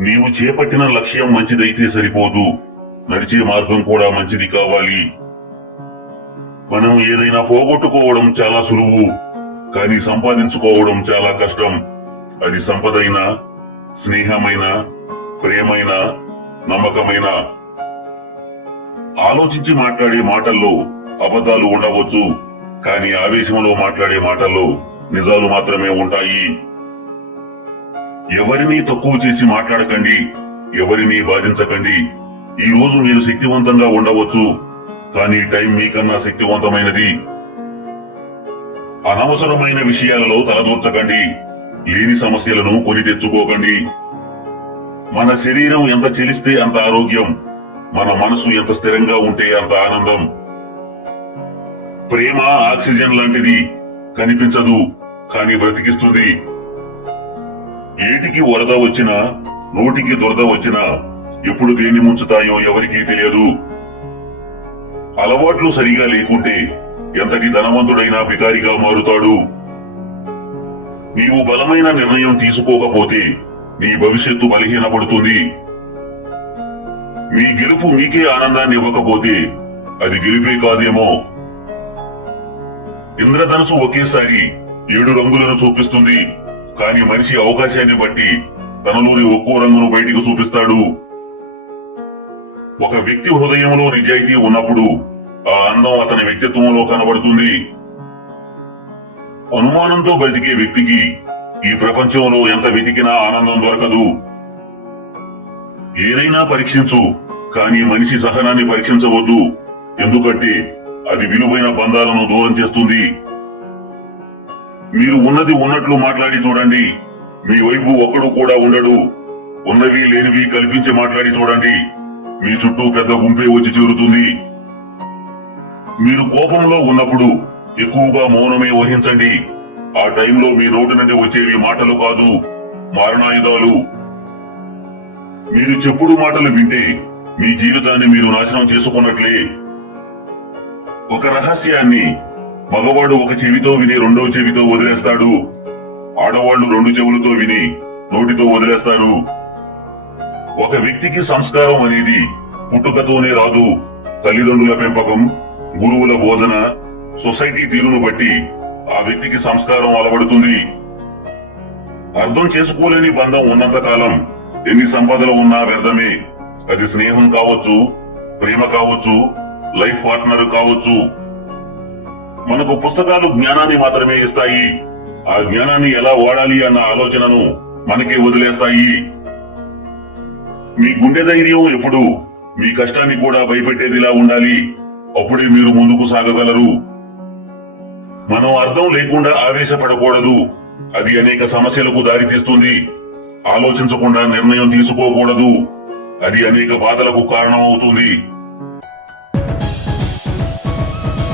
నీవు చేపట్టిన లక్ష్యం మంచిదైతే సరిపోదు. నడిచే మార్గం కూడా మంచిది కావాలి. మనం ఏదైనా పోగొట్టుకోవడం చాలా సులువు కానీ సంపాదించుకోవడం చాలా కష్టం. అది సంపదైన స్నేహమైన ప్రేమైన నమ్మకమైన. ఆలోచించి మాట్లాడే మాటల్లో అబద్ధాలు ఉండవచ్చు కానీ ఆవేశంలో మాట్లాడే మాటల్లో నిజాలు మాత్రమే ఉంటాయి. ఎవరిని తక్కువ చేసి మాట్లాడకండి ఎవరిని బాధించకండి. ఈ రోజు మీరు శక్తివంతంగా ఉండవచ్చు కానీ టైం మీకన్నా శక్తివంతమైనది. అనవసరమైన విషయాలలో తలదూర్చకండి లేని సమస్యలను కొని తెచ్చుకోకండి. మన శరీరం ఎంత చెలిస్తే అంత ఆరోగ్యం మన మనసు ఎంత స్థిరంగా ఉంటే అంత ఆనందం. ప్రేమ ఆక్సిజన్ లాంటిది కనిపించదు కానీ బ్రతికిస్తుంది. ఏటికి వరద వచ్చినా నోటికి దురద వచ్చినా ఎప్పుడు దేన్ని ముంచుతాయో ఎవరికీ తెలియదు. అలవాట్లు సరిగా లేకుంటే ఎంతటి ధనవంతుడైనా బికారిగా మారుతాడు. నీవు బలమైన నిర్ణయం తీసుకోకపోతే నీ భవిష్యత్తు బలహీనపడుతుంది. మీ గెలుపు మీకే ఆనందాన్ని ఇవ్వకపోతే అది గెలిపే కాదేమో. ఇంద్రధనుసు ఒకేసారి ఏడు రంగులను చూపిస్తుంది. కానీ మనిషి అవకాశాన్ని బట్టి తనలోని ఒక్కో రంగును బయటికి చూపిస్తాడు. ఒక వ్యక్తి హృదయంలో నిజాయితీ ఉన్నప్పుడు ఆ అందం అతని వ్యక్తిత్వంలో కనబడుతుంది. అనుమానంతో బ్రతికే వ్యక్తికి ఈ ప్రపంచంలో ఎంత వెతికినా ఆనందం దొరకదు. ఏదైనా పరీక్షించు కానీ మనిషి సహనాన్ని పరీక్షించవద్దు. ఎందుకంటే అది విలువైన బంధాలను దూరం చేస్తుంది. మీరు ఉన్నది ఉన్నట్లు మాట్లాడి చూడండి. మీ వైపు ఒక్కడు కూడా ఉండడు. ఉన్నవి లేనివి కల్పించి మాట్లాడి చూడండి. మీ చుట్టూ పెద్ద గుంపే వచ్చి చేరుతుంది. మీరు కోపంలో ఉన్నప్పుడు ఎక్కువగా మౌనమే వహించండి. ఆ టైంలో మీ నోటి నుండి వచ్చేవి మాటలు కాదు మారణాయుధాలు. మీరు చెప్పుడు మాటలు వింటే మీ జీవితాన్ని మీరు నాశనం చేసుకున్నట్లే. ఒక రహస్యాన్ని మగవాడు ఒక చెవితో విని రెండో చెవితో వదిలేస్తాడు. ఆడవాళ్ళు రెండు చెవులతో విని నోటితో వదిలేస్తారు. ఒక వ్యక్తికి సంస్కారం అనేది పుట్టుకతోనే రాదు. తల్లిదండ్రుల పెంపకం గురువుల బోధన సొసైటీ తీరును బట్టి ఆ వ్యక్తికి సంస్కారం అలవడుతుంది. అర్థం చేసుకోలేని బంధం ఉన్నంత కాలం ఎన్ని సంపదలు ఉన్నా వ్యర్థమే. అది స్నేహం కావచ్చు ప్రేమ కావచ్చు లైఫ్ పార్ట్నర్ కావచ్చు మనకు పుస్తకాలు జ్ఞానాన్ని మాత్రమే ఇస్తాయి. ఆ జ్ఞానాన్ని ఎలా వాడాలి అన్న ఆలోచనను మనకే వదిలేస్తాయి. మీ గుండె ధైర్యం ఎప్పుడు మీ కష్టాన్ని కూడా భయపెట్టేదిలా ఉండాలి. అప్పుడే మీరు ముందుకు సాగగలరు. మనం అర్థం లేకుండా ఆవేశపడకూడదు. అది అనేక సమస్యలకు దారితీస్తుంది. ఆలోచించకుండా నిర్ణయం తీసుకోకూడదు. అది అనేక బాధలకు కారణమవుతుంది.